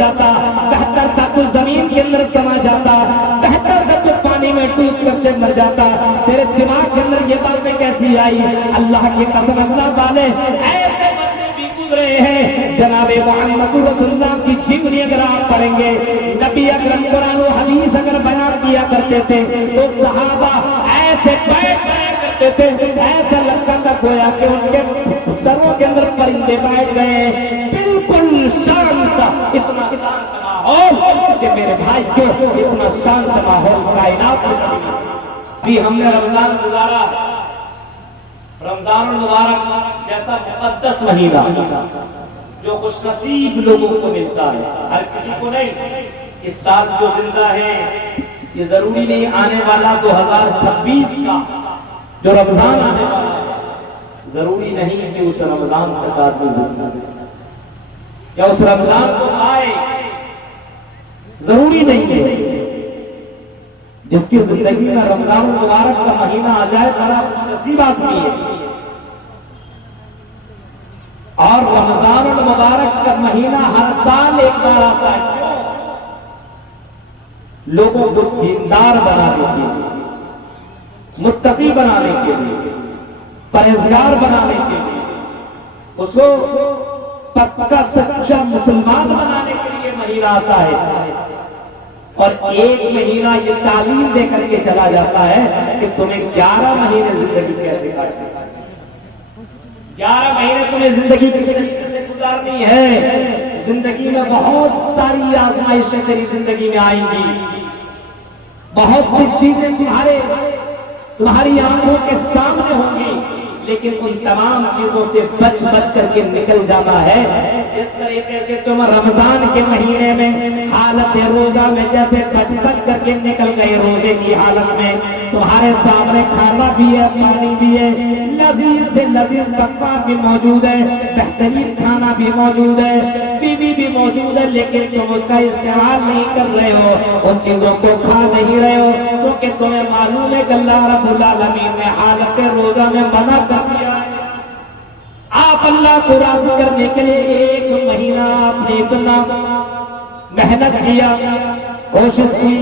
جاتا، بہتر تھا تو زمین کے اندر سما جاتا، بہتر تھا تو پانی میں ڈوب کر کے مر جاتا۔ تیرے دماغ کے اندر یہ باتیں کیسی آئی؟ اللہ کی قسم، اللہ والے ایسے بندے بھی گزرے ہیں۔ جناب محمد رسول اللہ کی جیونی اگر آپ پڑھیں گے، نبی اکرم قرآن و حدیث اگر بیان کیا کرتے تھے تو صحابہ ایسے بیٹھ جایا کرتے تھے، ایسا لگتا تھا گویا کہ ان کے سروں کے اندر پرندے بیٹھ گئے، بالکل شانت، اتنا شانت ماحول کہ میرے بھائی کو اتنا شانت ماحول کائنات میں بھی ہم نے رمضان گزارا۔ رمضان المبارک جیسا مقدس مہینہ جو خوش نصیب لوگوں کو ملتا ہے، ہر کسی کو نہیں۔ اس سال جو زندہ ہے، یہ ضروری نہیں آنے والا 2026 کا جو رمضان آنے والا ہے، ضروری نہیں کہ اس رمضان تک آدمی زندہ ہے یا اس رمضان کو آئے، ضروری نہیں ہے۔ جس کی زندگی میں رمضان المبارک کا مہینہ آ جائے بڑا خوش نصیب آدمی ہے۔ اور رمضان المبارک کا مہینہ ہر سال ایک بار آتا ہے، کیوں؟ لوگوں کو دیندار بنانے کے لیے، متقی بنانے کے لیے، پرہیزگار بنانے کے لیے، اس کو پکا سچا مسلمان بنانے کے لیے مہینہ آتا ہے۔ اور ایک مہینہ یہ تعلیم دے کر کے چلا جاتا ہے کہ تمہیں 11 مہینے زندگی کیسے کاٹنی ہے، 11 مہینے تمہیں زندگی کس طریقے سے گزارنی ہے۔ زندگی میں بہت ساری آزمائشیں تیری زندگی میں آئیں گی، بہت سی چیزیں تمہاری آنکھوں کے سامنے ہوں گی، لیکن ان تمام چیزوں سے بچ بچ کر کے نکل جانا ہے۔ جس طریقے سے تم رمضان کے مہینے میں حالت روزہ میں جیسے بچ بچ کر کے نکل گئے، روزے کی حالت میں تمہارے سامنے کھانا بھی ہے، پانی بھی ہے، لذیذ سے لذیذ پکوان بھی موجود ہے، بہترین کھانا بھی موجود ہے، بیوی بھی موجود ہے، لیکن تم اس کا استعمال نہیں کر رہے ہو، ان چیزوں کو کھا نہیں رہے ہو، کیونکہ تمہیں معلوم ہے کہ اللہ رب العالمین نے حالت روزہ میں منع کر دیا ہے۔ آپ اللہ کو راضی کرنے کے لیے ایک مہینہ آپ نے اتنا محنت کیا، کوشش کی،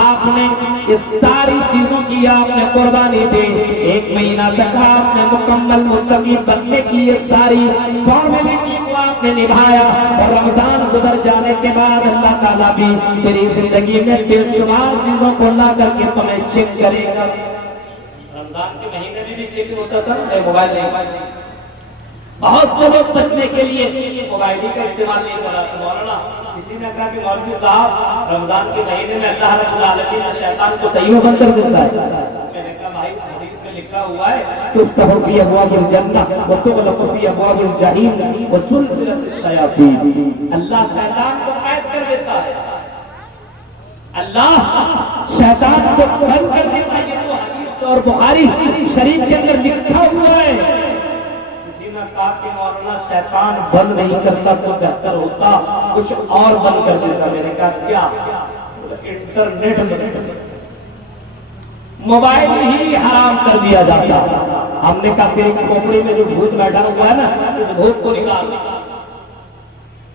آپ نے اس ساری چیزوں کی آپ نے قربانی دی، ایک مہینہ تک آپ نے مکمل متقی بننے کی یہ ساری فارمیلٹی کو آپ نے نبھایا، اور رمضان گزر جانے کے بعد اللہ تعالیٰ بھی تیری زندگی میں بے شمار چیزوں کو لا کر کے تمہیں چیک کرے گا۔ رمضان کے مہینے میں بھی چیک ہوتا تھا، موبائل نہیں، بہت سے لوگ بچنے کے لیے موبائل کا استعمال نہیں کر رہا تھا۔ مولانا کسی نے کہا کہ مولوی صاحب رمضان کے مہینے میں اللہ رب العالمین شیطان کو صحیح بند کر دیتا ہے۔ میں نے کہا بھائی حدیث میں لکھا ہوا ہے تفتح فی ابواب الجنہ وتغلق فی ابواب الجحیم وسلسلۃ الشیاطین، اللہ شیطان کو قید کر دیتا ہے، اللہ شیطان کو بند کر دیتا ہے۔ یہ تو حدیث اور بخاری شریف کے اندر لکھا ہوا ہے۔ کہا کہ مولانا شیطان بند نہیں کرتا تو بہتر ہوتا کچھ اور بند کر دیتا۔ میں نے کہا کیا؟ انٹرنیٹ موبائل ہی حرام کر دیا جاتا۔ ہم نے کہا تیری کھوپڑی میں جو بھوت بیٹھا ہوا ہے نا، اس بھوت کو نکال۔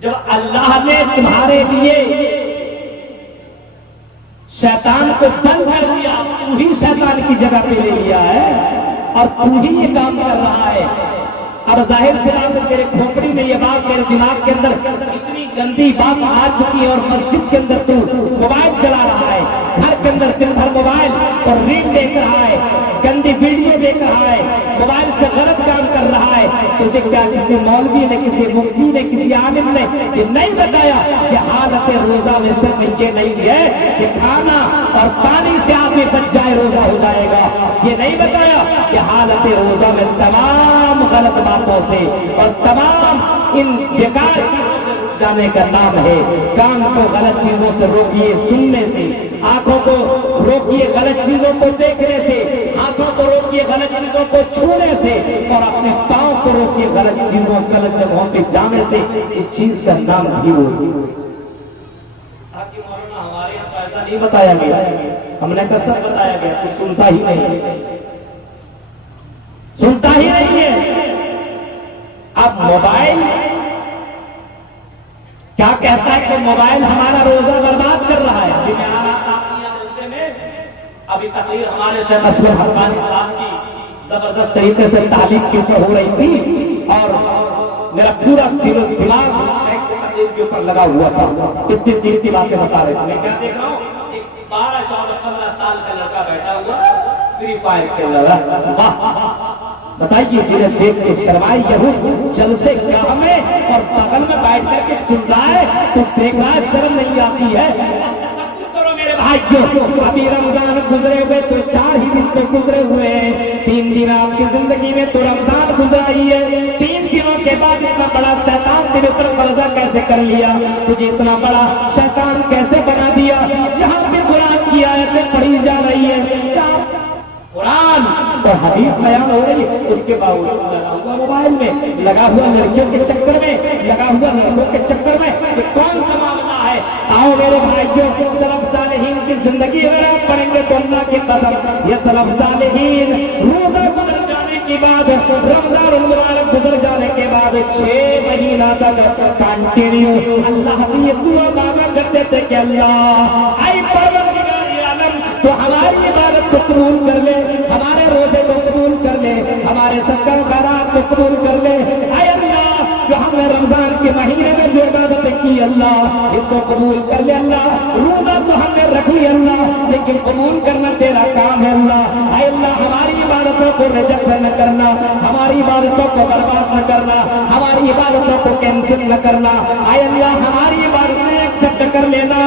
جب اللہ نے تمہارے لیے شیطان کو بند کر دیا، تو ہی شیطان کی جگہ پہ لے لیا ہے اور تو ہی یہ کام کر رہا ہے۔ اب ظاہر سی بات ہے تیرے کھوپڑی میں یہ بات، میرے دماغ کے اندر اتنی گندی بات آ چکی ہے، اور مسجد کے اندر تو موبائل چلا رہا ہے، گھر کے اندر دن بھر موبائل اور ریل دیکھ رہا ہے، گندی ویڈیو دیکھ رہا ہے، موبائل سے غلط کام کر رہا ہے۔ تجھے کیا کسی مولوی نے، کسی مفتی نے، کسی عالم نے یہ نہیں بتایا کہ حالت روزہ میں صرف یہ نہیں ہے کہ کھانا اور پانی سے آدمی بچ جائے روزہ ہو جائے گا، یہ نہیں بتایا کہ حالت روزہ میں تمام غلط باتوں سے اور تمام ان بیکار چیزوں سے رک جانے کا نام ہے۔ کان کو غلط چیزوں سے روکیے سننے سے، آنکھوں کو روکیے غلط چیزوں کو دیکھنے سے، ہاتھوں کو روکیے غلط چیزوں کو چھونے سے، اور اپنے پاؤں کو روکیے غلط چیزوں غلط جگہوں پہ جانے سے۔ اس چیز کا نام بھی روزہ۔ مولانا ہمارے یہاں تو ایسا نہیں بتایا گیا، ہم نے کہا سب بتایا گیا، تو سنتا ہی نہیں ہے۔ اب موبائل کیا کہتا ہے کہ موبائل ہمارا روزہ برباد کر رہا ہے. جلسے میں ابھی تقریر ہمارے شیخ اسلم حقانی صاحب کی زبردست طریقے سے تعلیم کے اوپر ہو رہی تھی اور میرا پورا دل و دماغ شیخ کی تقریر کے اوپر لگا ہوا تھا. اتنی قیمتی باتیں بتا رہے تھے. میں کیا دیکھ رہا ہوں، ایک 12 14 15 سال کا لڑکا بیٹھا ہوا فری فائر کھیل رہا ہے. بتائیے جنہیں دیکھ کے شرمائی یہود جلسے گاہ میں اور بغل میں بیٹھ کر کے چن رہا ہے تو دیکھنا شرم نہیں آتی ہے. میرے بھائیوں، ابھی رمضان گزرے ہوئے تو 4 ہی دن تو گزرے ہوئے ہیں. 3 دن آپ کی زندگی میں تو رمضان گزرا ہی ہے. 3 دنوں کے بعد اتنا بڑا شیطان تیرے پر قبضہ کیسے کر لیا؟ تجھے اتنا بڑا شیطان کیسے بنا دیا؟ جہاں پہ قرآن کی آیتیں پڑھی جا رہی ہے، قرآن اور حدیث بیان ہو رہی ہے، اس کے باوجود لگا ہوا موبائل میں، لگا ہوا لڑکیوں کے چکر میں، لگا ہوا لڑکوں کے چکر میں. یہ کون سا معاملہ ہے؟ آؤ میرے بھائیوں، سلف صالحین کی زندگی اگر آپ پڑھیں گے تو اللہ کی قسم یہ سلف صالحین روزہ گزر جانے کے بعد، رمضان المبارک گزر جانے کے بعد 6 مہینہ تک کنٹینیو اللہ سے یہ دعا مانگا کرتے تھے کہ اللہ اے پروردگار عالم تو ہماری عبادت کو قبول کر لے، ہمارے روزے کو قبول کر لے، ہمارے صدقہ خیرات کو قبول کر لے. اے اللہ جو ہم نے رمضان کے مہینے میں جو عبادتیں کی اللہ اس کو قبول کر لے. اللہ روزہ تو ہم نے رکھ لی اللہ، لیکن قبول کرنا تیرا کام ہے اللہ. اے اللہ ہماری عبادتوں کو ریجیکٹ نہ کرنا، ہماری عبادتوں کو برباد نہ کرنا، ہماری عبادتوں کو کینسل نہ کرنا. اے اللہ ہماری عبادتیں ایکسپٹ کر لینا.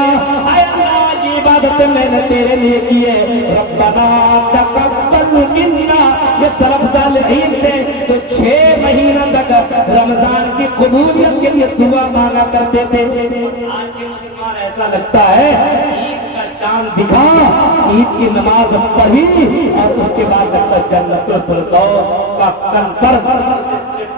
اے اللہ یہ عبادتیں میں نے تیرے لیے کی ہے. ربنا تقبل منا. یہ سلف صالحین تھے تو 6 مہینہ تک رمضان کی قبولیت کے لیے دعا مانگا کرتے تھے. آج کے مسلمان ایسا لگتا ہے عید کا چاند دکھا، عید کی نماز پڑھی اور اس کے بعد لگتا جنت الفردوس کا کنفرم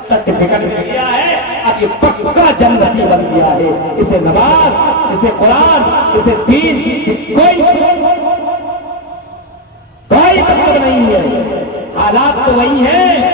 سرٹیفکیٹ مل گیا ہے، اب یہ پکا جنتی بن گیا ہے. اسے نماز، اسے قرآن، اسے دین سے کوئی مطلب نہیں ہے. حالات تو وہی ہیں.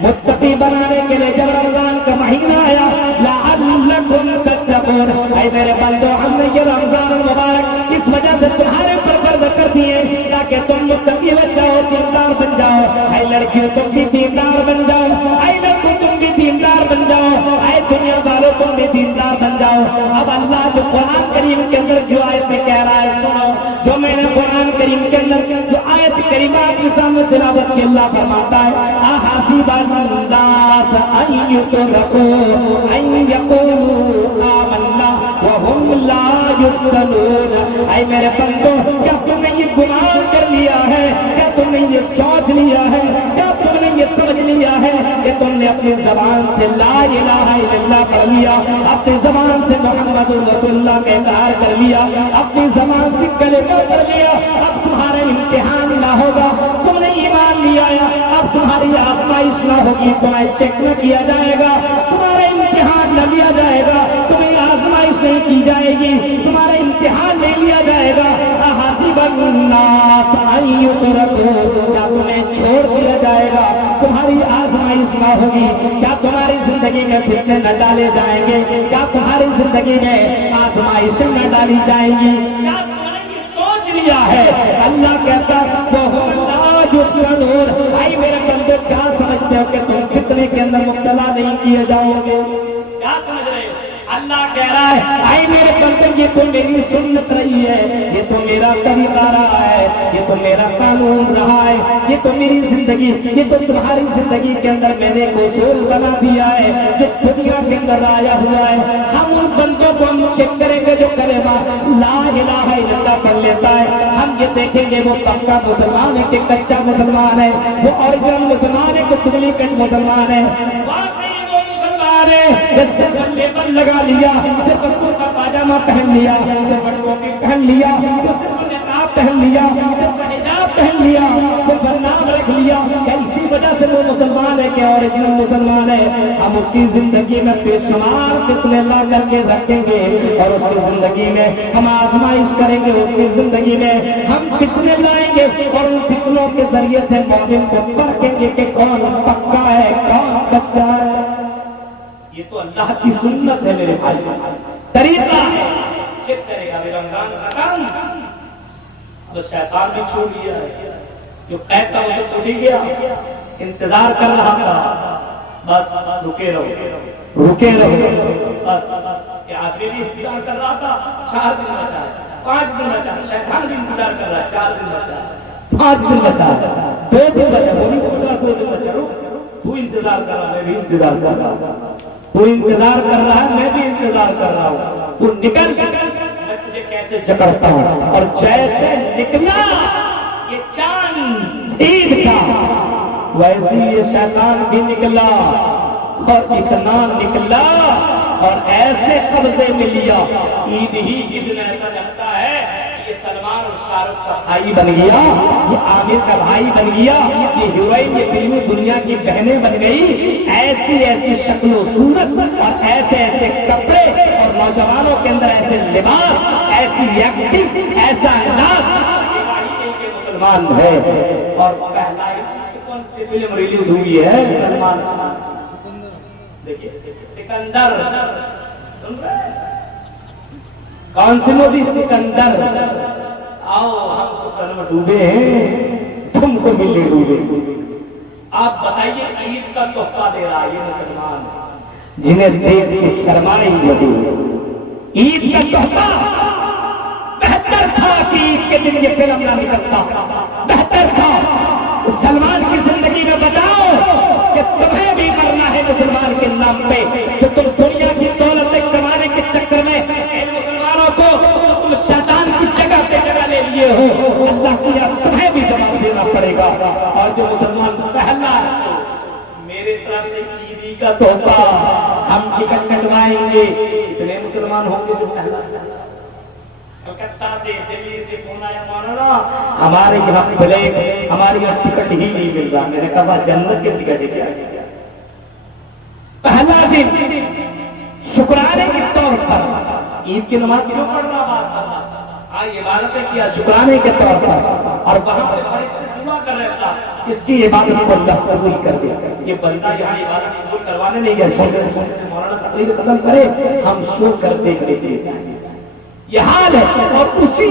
متقی بنانے کے لیے جب رمضان کا مہینہ آیا لعلکم تتقون، اے میرے بندو ہم نے یہ رمضان المبارک اس وجہ سے تمہارے پر فرض کر دیے تاکہ تم متقی بن جاؤ، دیندار بن جاؤ. اے لڑکیوں تم بھی دیندار بن جاؤ، اے لڑکوں تم بھی دیندار بن جاؤ، اے دنیا والوں تم بھی دیندار بن جاؤ. اب اللہ جو قرآن کریم کے اندر جو آیت میں کہہ رہا ہے سنو، جو میں نے قرآن کریم کے اندر جو آیت کریمہ کے سامنے تلاوت کی اللہ فرماتا ہے احسب الناس ان یترکوا ان یقولوا آمنا وهم لا یفتنون. اے میرے بندو کیا تم نے یہ گناہ کر لیا ہے؟ کیا تم نے یہ سوچ لیا ہے؟ کیا تم نے یہ سمجھ لیا ہے کہ تم نے اپنی زبان سے لا الہ الا اللہ پڑھ لیا، اپنی زبان سے محمد رسول اللہ کا اقرار کر لیا، اپنی زبان سے کلمہ پڑھ لیا، اب تمہارا امتحان نہ ہوگا، تم نے ایمان لیا اب تمہاری آزمائش نہ ہوگی، تمہیں چیک نہ کیا جائے گا، تمہارا امتحان نہ لیا جائے گا، تمہیں آزمائش نہیں کی جائے گی، تمہارا امتحان نہیں لیا جائے گا. احسب الناس ان یترکوا، کیا تمہیں چھوڑ دیا جائے گا، تمہاری آزمائش نہ ہوگی؟ کیا تمہاری زندگی میں فتنے نہ ڈالے جائیں گے؟ کیا تمہاری زندگی میں آزمائشیں نہ ڈالی جائیں گی؟ کیا تم نے یہ سوچ لیا ہے؟ اللہ کہتا وَهُمْ لَا يُفْتَنُونَ. اے میرے بندے کیا سمجھتے ہو کہ تم فتنے کے اندر مبتلا نہیں کیے جاؤ گے؟ کیا سمجھ رہے ہو؟ اللہ کہہ رہا ہے اے میرے بندے یہ تو میری سنت رہی ہے، یہ تو میرا طریقہ رہا ہے، یہ تو میرا قانون رہا ہے، یہ تو میری زندگی، یہ تو تمہاری زندگی کے اندر میں نے اصول بنا دیا ہے جو دنیا کے اندر آیا ہوا ہے. ہم ان بندوں کو ہم چیک کریں گے جو کلمہ لا الہ الا اللہ پڑھ لیتا ہے، ہم یہ دیکھیں گے وہ پکا مسلمان ہے کہ کچا مسلمان ہے، وہ اوریجنل مسلمان ہے کہ ڈپلیکیٹ مسلمان ہے. واقعی وہ مسلمان ہے جس سے لیبل لگا لیا، صرف بچوں کا پاجامہ پہن لیا، صرف ٹوپی پہن لیا، صرف نقاب پہن لیا، صرف حجاب پہن لیا، صرف نام رکھ لیا کہ اسی وجہ سے وہ مسلمان ہے کہ اوریجنل مسلمان ہے. ہم اس کی زندگی میں بے شمار فتنے لا کر کے رکھیں گے اور اس کی زندگی میں ہم آزمائش کریں گے، اس کی زندگی میں ہم فتنے لائیں گے اور ان فتنوں کے ذریعے سے مومن کو پرکھیں گے کہ کون پکا ہے کون کچا ہے. یہ تو اللہ کی سنت ہے میرے بھائی. شہر رمضان ختم، اب شیطان بھی چھوڑ دیا ہے، جو قید تھا وہ چھوڑ ہی گیا، انتظار کر رہا تھا، بس رکے رہو رکے رہو، بس یہ آدمی بھی انتظار کر رہا تھا، 4 دن بچا ہے، 5 دن بچا ہے، شیطان بھی انتظار کر رہا ہے، 4 دن بچا ہے، 5 دن بچا ہے، 2 دن بچا ہے، وہ نہیں سمجھ رہا 2 دن بچا، تو انتظار کر رہا ہے، میں بھی انتظار کر رہا ہوں، تو انتظار کر رہا ہے، میں بھی انتظار کر رہا ہوں، تو نکل میں تجھے کیسے جکڑتا ہوں، اور جیسے نکلا یہ چاند عید کا، ویسے یہ شیطان بھی نکلا، اور اتنا نکلا اور ایسے قبضے میں لیا، عید ہی کے دن ایسا لگتا ہے یہ سلمان اور شاہ رخ کا بھائی بن گیا، یہ عامر کا بھائی بن گیا، یہ ہیروئن یہ فلمی دنیا کی بہنیں بن گئی، ایسی ایسی شکل و صورت اور ایسے ایسے کپڑے، اور نوجوانوں کے اندر ایسے لباس، ایسی ایکٹنگ، ایسا انداز، مسلمان ہے۔ اور پہلا کون سی فلم ریلیز ہوئی ہے سلمان خان، دیکھیے سکندر، سن رہے ہیں کون سی مووی؟ سکندر، آؤ ہم تو سر میں ڈوبے ہیں، تم کو بھی لے ڈوبے، آپ بتائیے عید کا تحفہ دے رہا ہے یہ مسلمان، جنہیں دیکھ کے شرمائیں لگے، عید کا تحفہ بہتر تھا کہ عید کے دن یہ فلم نہ نکلتا، بہتر تھا سلمان کی زندگی میں بتاؤ کہ تمہیں بھی کرنا ہے مسلمان کے نام پہ، جو تم دنیا کی دولت کمانے کے چکر میں مسلمانوں کو تم شیطان کی جگہ پہ جگہ لے لیے ہو، اللہ کی تمہیں بھی جواب دینا پڑے گا، اور جو مسلمان پہلا ہے میرے طرف سے عیدی کا تحفہ، ہم ٹکٹ کٹوائیں گے، اتنے مسلمان ہوں گے جو پہلا کلکتہ سے دلی سے فون آیا، مولانا ہمارے یہاں بلیک، ہمارے یہاں ٹکٹ ہی نہیں مل رہا، میں نے کہا جنت کے ٹکٹ ہے کیا؟ پہلا دن شکرانے کے طور پر عید کی نماز کیوں پڑھ رہا بات کرنا، عبادتیں کیا شکرانے کے طور پر، اور وہاں پہ فرشتے دعا کر رہے تھا اس کی عبادت کو اللہ قبول کر دے، یہ بندہ یہاں عبادت قبول کروانے نہیں گیا، چھوٹے سے مولانا تقریر ختم کرے ہم شو کر دیکھ لیتے، یہ حال ہے، اور اسی